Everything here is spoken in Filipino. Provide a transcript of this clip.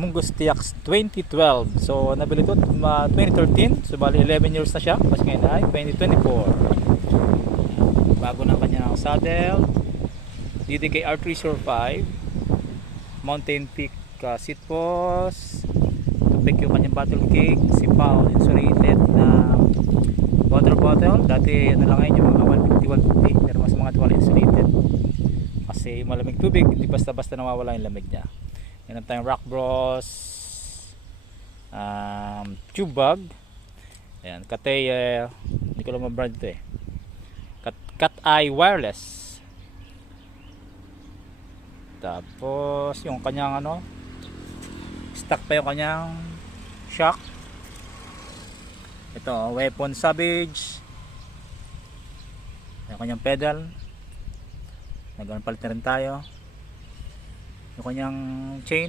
Mungus TX 2012. So nabili ito 2013. So bali 11 years na siya. Mas ngayon ay 2024. Bago na kanyang saddle. DDK R305. Mountain Peak seat post. Tupik yung kanyang bottle cake. Sipal insulated na water bottle. Dati ano lang ngayon yung mga 150 pero mas mga 12 insulated. Kasi malamig tubig, hindi basta-basta nawawala yung lamig niya. Meron tayong Rock Bros tube bag. Ayan, Katay, hindi ko lang ma-brand ito eh. Cat Eye Wireless. Tapos yung kanyang ano, stock pa yung kanyang shock. Ito, Weapon Savage. Yung kanyang pedal. Nagpalit na rin tayo. Yung kanyang chain.